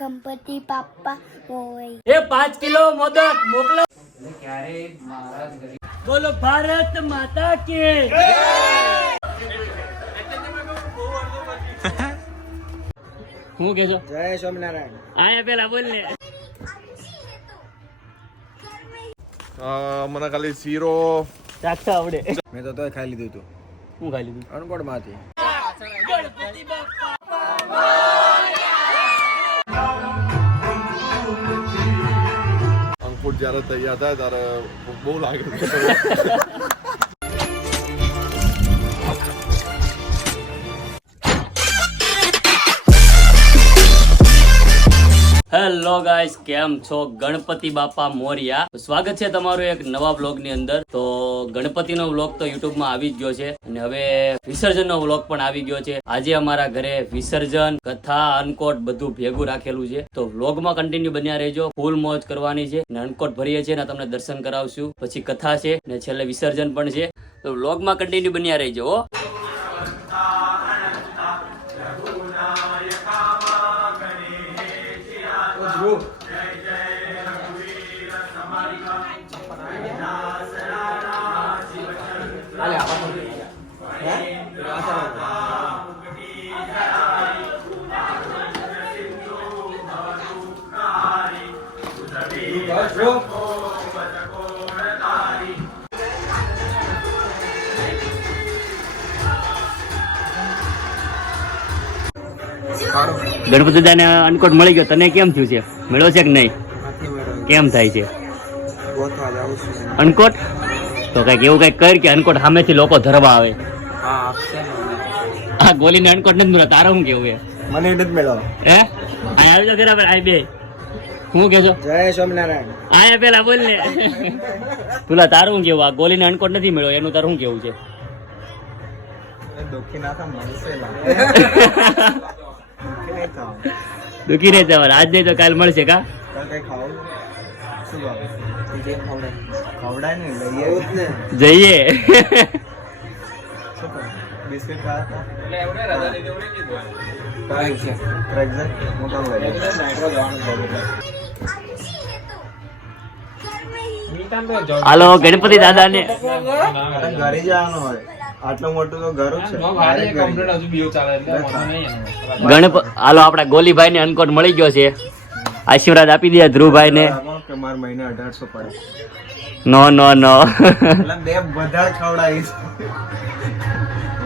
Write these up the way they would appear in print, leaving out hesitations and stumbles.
ગણપતિ બાપા મોય એ 5 કિલો મોદક મોકલો. બોલો ભારત માતા કી હું કે છો? જય સ્વામિનારાયણ. આયા પેલા બોલ ને. મને ખાલી શીરો ચાખતા આવડે. મેં તો તોય ખાઈ લીધું હતું. હું ખાઈ લીધું. અણકોટ માંથી. ગણપતિ બાપા અંકુટ જયારે તૈયાર થાય ત્યારે બહુ લાગે છે. હેલો ગાઈસ, કેમ છો? ગણપતિ બાપા મોરિયા. સ્વાગત છે તમારું એક નવા વ્લોગ ની અંદર. તો ગણપતિનો વ્લોગ તો યુટ્યુબ માં આવી જ ગયો છે અને હવે વિસર્જનનો વ્લોગ પણ આવી ગયો છે. આજે અમારા ઘરે વિસર્જન, કથા, અનકોટ બધું ભેગું રાખેલું છે. તો વ્લોગમાં કન્ટિન્યુ બન્યા રહેજો. ફૂલ મોજ કરવાની છે ને અનકોટ ભરીએ છીએ ને તમને દર્શન કરાવશું. પછી કથા છે ને છેલ્લે વિસર્જન પણ છે. તો વ્લોગમાં કન્ટિન્યુ બન્યા રહેજો હો. ગણપતિ દાદાને અનકોટ મળી ગયો. તને કેમ થયું છે? મળ્યો છે કે નહીં? કેમ થાય છે અનકોટ? તો કઈક એવું કઈક કર કે અનકોટ સામેથી લોકો ધરવા આવે. આ ગોલીને અનકોટ નથી મળ્યો. તારા શું કેવું? મને નથી મળ્યો. હે અહીં આવી જાવ બરાબર. આ બે શું કે છો? જય સ્વામિનારાયણ. આયા પેલા બોલ ને. પેલા તારું શું કેવું? આ ગોલીને અનકોટ નથી મળ્યો એનું તારું શું કેવું છે? દુઃખી ના થા મળશે. દુઃખી નહીં થવાનું. આજ નહીં તો કાલ મળશે. કા કઈ ખાવું? શું ભાવે? જે ખવડાય ને લઈએ જઈએ. શું કરું? બિસ્કિટ ખાતા મોટા હાલો ગણપતિ દાદા ને ઘરે જવાનું હોય. આટલું મોટું તો ઘર જ છે. હાલો આપડા ગોલીભાઈ ને અનકોટ મળી ગયો છે. આશીર્વાદ આપી દે ધ્રુવભાઈ ને. મારા મહિને 1800 પડે. નો નો નો એટલે બે બધા ખવડાવીશ.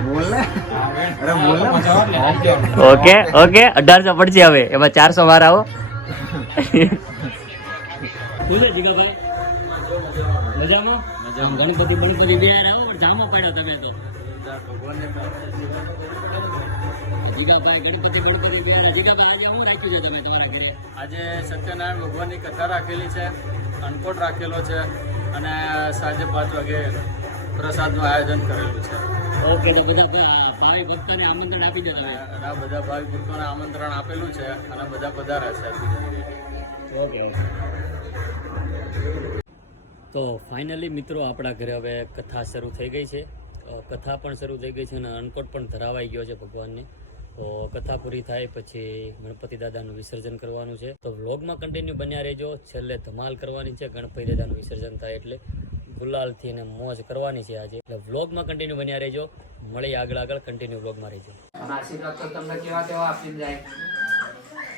બોલ ને. અરે બોલ ને. ઓકે ઓકે 1800 પડશે. હવે એમાં 400 વાર આવો. જીગાભાઈ મજામાં? ગણપતિ ગણપતિ બે આવો જામો પડ્યો તમે તો. જીગાભાઈ ગણપતિ ગણપતિ બે જીગાભાઈ આજે શું રાખ્યું છે તમે તમારા ઘરે? આજે સત્યનારાયણ ભગવાનની કથા રાખેલી છે, અનકોટ રાખેલો છે અને સાંજે 5 વાગે પ્રસાદનું આયોજન કરેલું છે. ઓકે, તો બધા ભાઈ ભક્તોને આમંત્રણ આપી દો તમે. આ બધા ભાવિ ભક્તોને આમંત્રણ આપેલું છે અને બધા પધાર્યા છે. ઓકે. તો ફાઇનલી મિત્રો આપણા ઘરે હવે કથા શરૂ થઈ ગઈ છે. કથા પણ શરૂ થઈ ગઈ છે અને અનકોટ પણ ધરાવાઈ ગયો છે ભગવાનને. તો કથા પૂરી થાય પછી ગણપતિ દાદાનું વિસર્જન કરવાનું છે. તો વ્લોગમાં કન્ટિન્યુ બન્યા રહેજો. છેલ્લે ધમાલ કરવાની છે. ગણપતિ દાદાનું વિસર્જન થાય એટલે ગુલાલથી અને મોજ કરવાની છે આજે. એટલે વ્લોગમાં કન્ટિન્યુ બન્યા રહેજો. મળી આગળ કન્ટિન્યુ વ્લોગમાં રહેજો. આશીર્વાદ તો તમને કેવા કેવા આપી જાય.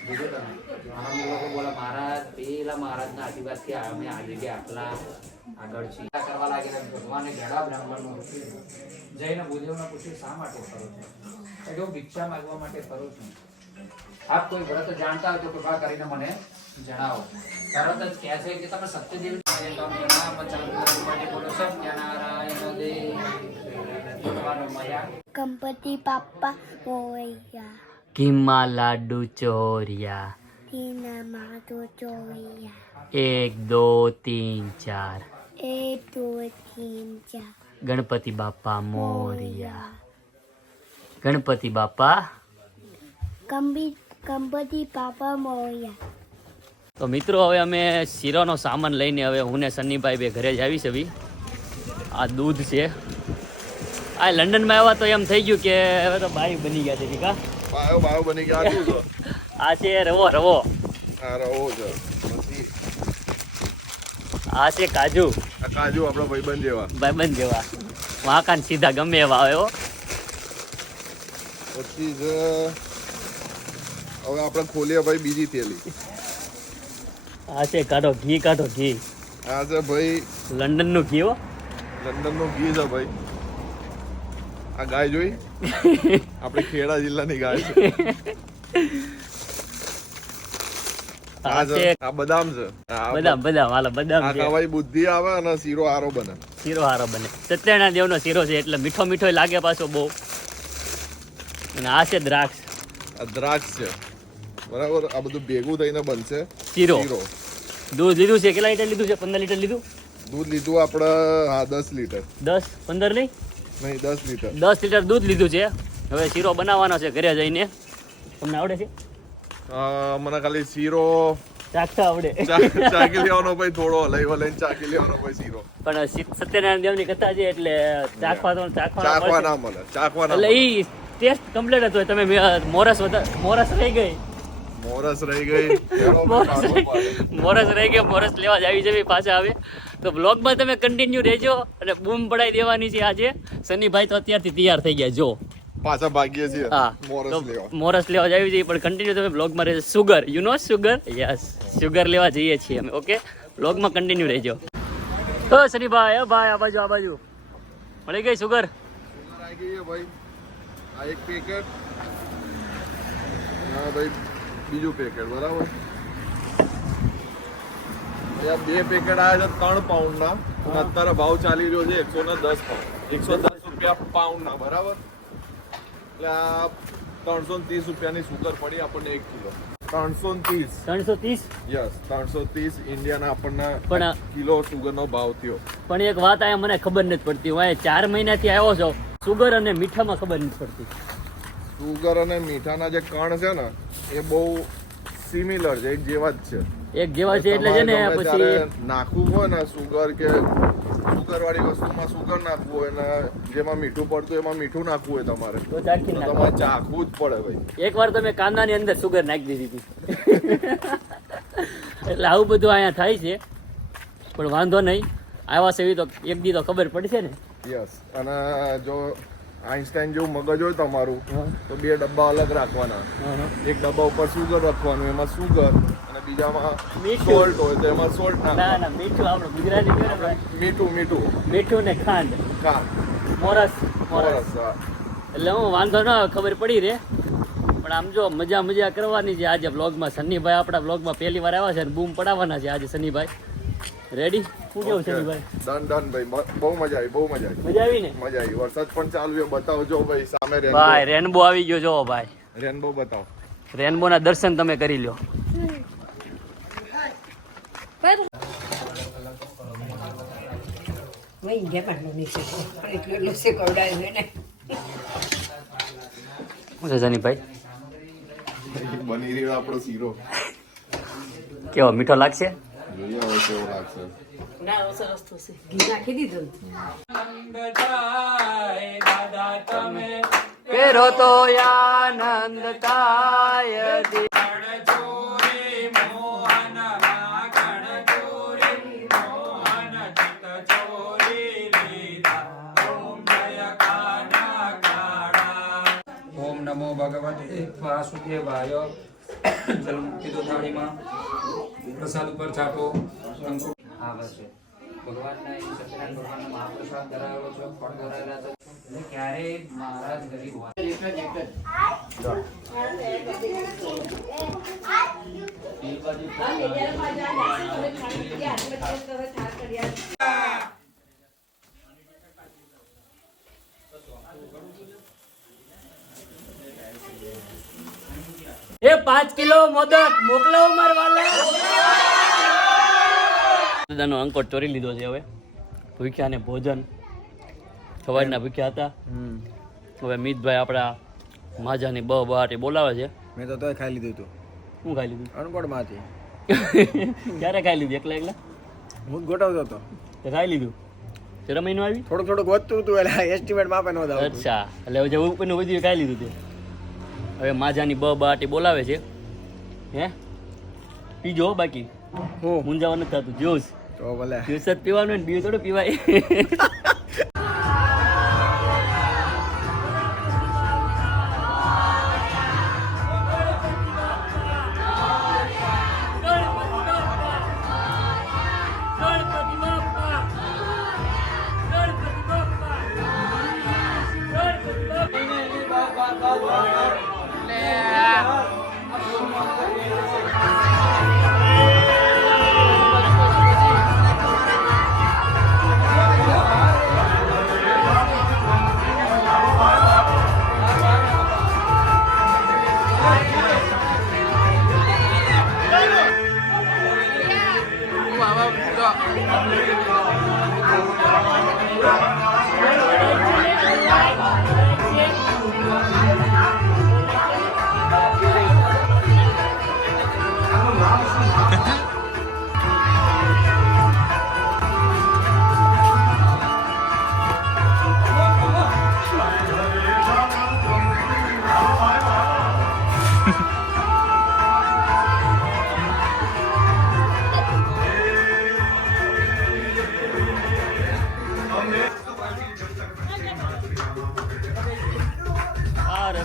બીજું તમે ઘણા લોકો બોલે મહારાજ પેલા મહારાજના આશીર્વાદથી અમે આ જગ્યાએ આટલા આગળ છીએ કરવા લાગેલા. ભગવાને ઘણા બ્રાહ્મણનો જઈને ભૂદેવને પૂછ્યું શા માટે કરો છો? એટલે હું ભિક્ષા માંગવા માટે કરું છું. આપ કોઈ વ્રત જાણતા હોય તો કૃપા કરીને મને જણાવો. તરત જ કહે છે કે તમે સત્યદેવ બોલો સત્યનારાયણ દેવ. ગણપતિ બાપા મોયા ઘીમાં લાડુ ચોર્યા. તીના માતો ચોયા 1 2 3 4 1 2 3 4 ગણપતિ બાપા મોરિયા. ગણપતિ બાપા. ગણપતિ બાપા મોયા. તો મિત્રો હવે અમે શીરોનો સામાન લઈને હવે હું ને સન્નીભાઈ બે ઘરે જ આવી છે. આ દૂધ છે. આ લંડનમાં આવ્યા તો એમ થઈ ગયું કે હવે તો બાઈ બની ગયા છે. કા બાયો બની ગયા. આ છે રવો રવો, આ રવો છે, પછી આ છે કાજુ, આ કાજુ આપણા ભાઈબંધ જેવા, ભાઈબંધ જેવા, વાંકાન સીધા ગમે એવા આવે હો. પછી છે હવે આપણે ખોલીએ ભાઈ બીજી થેલી. આ છે કાઢો ઘી, કાઢો ઘી, આ છે ભાઈ લંડન નું ઘી હો. લંડન નું ઘી છે ભાઈ. આ ગાય જોઈ આપણે ખેડા જિલ્લાની ગાય છે. આ છે આ બદામ છે. બદામ, બદામ હાલો બદામ આ છે. ખાવાય બુદ્ધિ આવે અને શીરો આરો બને. શીરો હારો બને. સત્યનારાયણ દેવનો શીરો છે એટલે મીઠો મીઠો લાગે પાછો બહુ. અને આ છે દ્રાક્ષ, આ દ્રાક્ષ છે બરાબર. આ બધું ભેગું થઈને બનશે શીરો. શીરો. દૂધ લીધું છે, કેટલા લીટર લીધું છે? 15 લીટર લીધું. દૂધ લીધું આપણે, હા 10 લીટર 10 15 નહીં, નહીં 10 લીટર. 10 લીટર દૂધ લીધું છે. હવે શીરો બનાવવાનો છે ઘરે જઈને. તમને આવડે છે? મને ખાલી શીરો ચાખતા આવડે. ચાકી લેવાનો ભાઈ, થોડો હલાઈ લઈને ચાકી લેવાનો ભાઈ શીરો. પણ સત્યનારાયણ દેવની કથા છે એટલે ચાખવા ચાખવા ના મળે, ચાખવા ના એટલે મળે. ઈ ટેસ્ટ કમ્પ્લીટ હતો. તમે મોરસ રહી ગઈ, મોરસ રહી ગઈ. મોરસ રહી ગઈ, મોરસ લેવા જ આવી જવી પાછા આવે. તો બ્લોગમાં તમે કન્ટિન્યુ રહેજો અને બૂમ પડાઈ દેવાની છે આજે. સનીભાઈ તો અત્યારથી તૈયાર થઈ ગયા જો. પાછા ભાગીએ છીએ હા, મોરસ તો લેવા. મોરસ લેવા જ આવી જઈએ, પણ કન્ટિન્યુ તમે બ્લોગમાં રહેજો. Sugar, you know sugar? Yes, sugar લેવા જઈએ છીએ અમે. ઓકે, બ્લોગમાં કન્ટિન્યુ રહેજો. ઓ સનીભાઈ, એ ભાઈ આ બાજુ મળી ગઈ સુગર. આવી ગઈ છે ભાઈ. આ એક પેકેટ, હા ભાઈ બીજું પેકેટ બરાબર. આ 2 પેકેટ આવ્યા છે 3 પાઉન્ડના. અને અત્યારે ભાવ ચાલી રહ્યો છે 110 પાઉન્ડ, 110 રૂપિયા પાઉન્ડના બરાબર. એટલે આ 330 રૂપિયાની સુગર પડી આપણને 1 કિલો. 330. 330. યસ, 330 ઇન્ડિયાના આપણને પણ કિલો સુગરનો ભાવ થયો. પણ એક વાત આ મને ખબર નથી પડતી. હું આ 4 મહિનાથી આવ્યો છો, સુગર અને મીઠામાં ખબર નથી પડતી. સુગર અને મીઠાના જે કણ છે ને એ બહુ સિમિલર છે, એક જેવા જ છે. એક જેવા છે એટલે છે ને. તમારે ગમે પછી ત્યારે નાખવું હોય ને સુગર, કે સુગર વાળી વસ્તુમાં સુગર નાખવું હોય ને જેમાં મીઠું પડતું એમાં મીઠું નાખવું હોય તમારે, તો ચાખી તો નાખો. તમારે ચાખવું જ પડે ભાઈ. એકવાર તમે કાંદાની અંદર સુગર નાખી દીધી હતી. એટલે આવું બધું અહીંયા થાય છે, પણ વાંધો નહીં. આવ્યા સેવી તો એક દી તો ખબર પડશે ને. યસ. અને જો આઈન્સ્ટાઈન જેવું મગજ હોય તમારું તો 2 ડબ્બા અલગ રાખવાના. એક ડબ્બા ઉપર સુગર રાખવાનું, એમાં સુગર, અને બીજામાં મીઠું. સોલ્ટ હોય તો એમાં સોલ્ટ ના નાખવાનું. ના, મીઠું આપણે ગુજરાતી કહેવાય ને ભાઈ. મીઠું મીઠું ને ખાંડ, કા મોરસ. મોરસ. હા. એટલે હું વાંધો ન આવે, ખબર પડી રે. પણ આમ જો મજા કરવાની છે આજે બ્લોગમાં. સનીભાઈ આપણા બ્લોગમાં પહેલી વાર આવ્યા છે અને બૂમ પડાવવાના છે આજે. સનીભાઈ રેડી? શું કેવું સનીભાઈ? ડન ભાઈ, બહુ મજા આવી, બહુ મજા આવી. મજા આવી ને? મજા આવી. વરસાદ પણ ચાલુ છે, બતાવજો ભાઈ સામે ભાઈ રેનબો આવી ગયો. જો ભાઈ રેનબો બતાવો. રેનબો ના દર્શન તમે કરી લો. શું છે સનીભાઈ? બની રહ્યો આપણો શીરો. કેવો મીઠો લાગશે? જોઈએ હવે કેવો લાગશે. પેરો તો આનંદ થાય. ઓમ નમો ભગવતે વાસુદેવાય. ચલ મૂકી દો થાળીમાં. પ્રસાદ ઉપર છાંટો. હા બસ છે. ભગવાનના સત્યનારાયણ ભગવાનનો મહાપ્રસાદ ધરાવેલો છે, ફળ ધરાવેલા છે. એટલે ક્યારેય મહારાજ ગરીબ હોય. એક જ એ 5 કિલો મોદક મોકલો મારવાલા. દાદાનો અંકોટ ચોરી લીધો છે. હવે ભૂખ્યા ને ભોજન સવારના ભૂખ્યા હતા. હવે મિતભાઈ આપણા માજાની બહાટી બોલાવે છે. મેં તો તોય ખાઈ લીધું હતું. શું ખાઈ લીધું? અનકોટમાંથી. ક્યારે ખાઈ લીધું? એકલા હું જ ગોઠવતો હતો. તે ખાઈ લીધું? શરમ ય ન આવી? થોડુંક વધતું હતું એટલે એસ્ટિમેટ માપે ન આવતું. અચ્છા, એટલે જે ઉપરનું બધું ખાઈ લીધું તે. હવે માજાની બહાટી બોલાવે છે. હે પીજો હો બાકી હું મુંજાવાનું નથી થતું જ્યુસ તો ભલે જ્યુસ જ પીવાનું ને બીજું થોડું પીવાય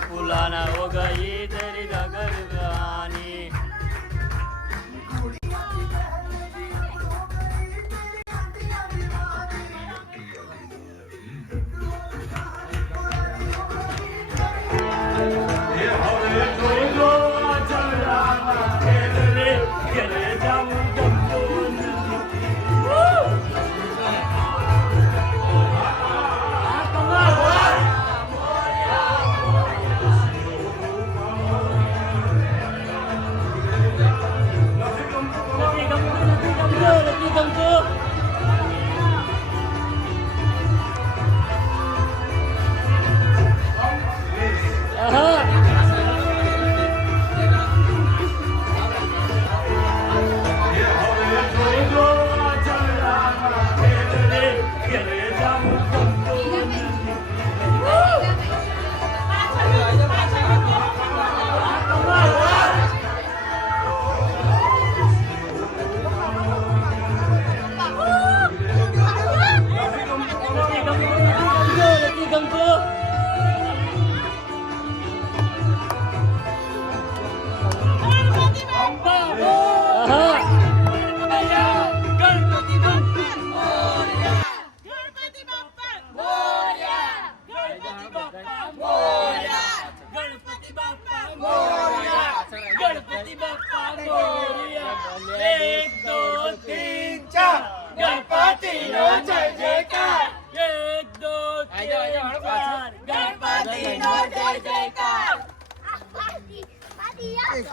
ફૂલાના ઓગઈ તરી ગગરવાની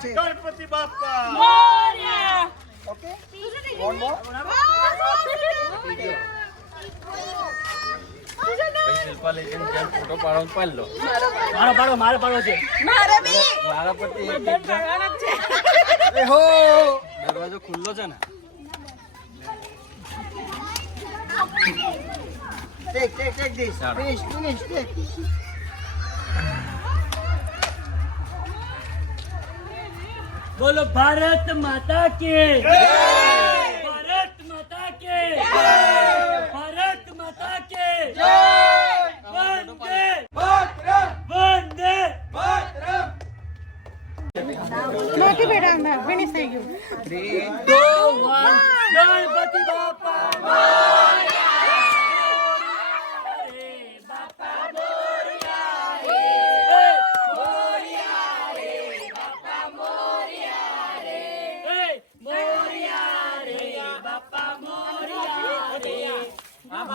Ganpati Bappa okay one more photo પાડો પાડ લો મારે પાડો છે મારા પરથી એ હો દરવાજો ખુલ્લો છે ને take this finish take बोलो भारत माता के भारत माता के भारत माता के वंदे वंदे નથી બેટા ફિનિશ થઈ ગયું 3 2 1 ગણપતિ બાપા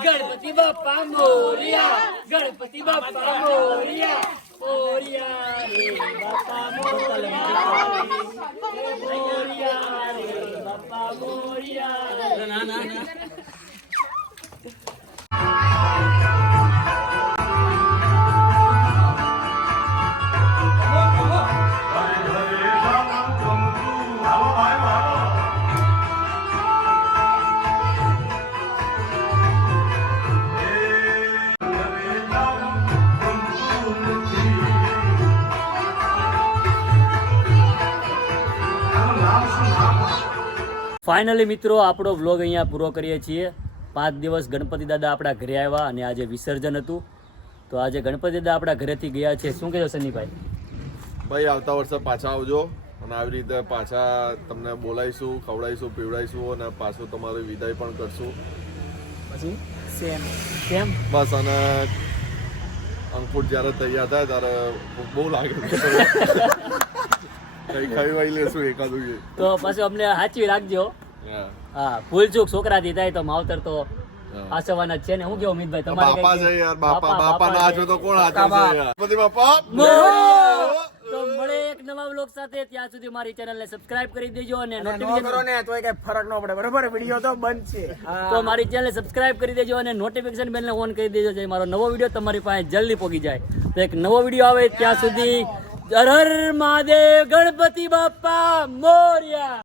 गणपति बापा मोरिया गणपति बापा मोरिया मोरिया रे बापा मोरिया रे बापा मोरिया ना ना ना ફાઇનલી મિત્રો આપણો વ્લોગ અહીંયા પૂરો કરીએ છીએ. 5 દિવસ ગણપતિ દાદા આપણા ઘરે આવ્યા અને આજે વિસર્જન હતું. તો આજે ગણપતિ દાદા આપણા ઘરેથી ગયા છે. શું કહેજો સનીભાઈ? ભાઈ આવતા વર્ષે પાછા આવજો અને આવી રીતે પાછા તમને બોલાવીશું, ખવડાવીશું, પીવડાવીશું અને પાછું તમારી વિદાય પણ કરશું. કેમ? બસ અને અંકુટ જ્યારે તૈયાર થાય ત્યારે ભૂખ બહુ લાગે છે. કઈ ખાઈ વાઈ લેશું એકાદું. તો પછી અમને સાચવી રાખજો. Yeah. હા, ભૂલચૂક છોકરાથી થાય તો માવતર તો આસવાના જ છે ને. હું કેવું અમિતભાઈ તમારે બાપા કઈ? છે યાર, બાપા ના હાચો તો કોણ હાચો છે યાર? ગણપતિ બાપા તો મળે એક નવા વ્લોગ સાથે. ત્યાં સુધી મારી ચેનલને સબસ્ક્રાઇબ કરી દેજો અને નોટિફિકેશન ને તો કઈ ફરક ન પડે, બરોબર? વિડીયો તો બંધ છે. તો મારી ચેનલને સબસ્ક્રાઇબ કરી દેજો અને નોટિફિકેશન બેલને ઓન કરી દેજો જે મારો નવો વિડીયો તમારી પાસે જલ્દી પહોંચી જાય. તો એક નવો વિડીયો આવે ત્યાં સુધી હર હર મહાદેવ, ગણપતિ બાપા મોરયા.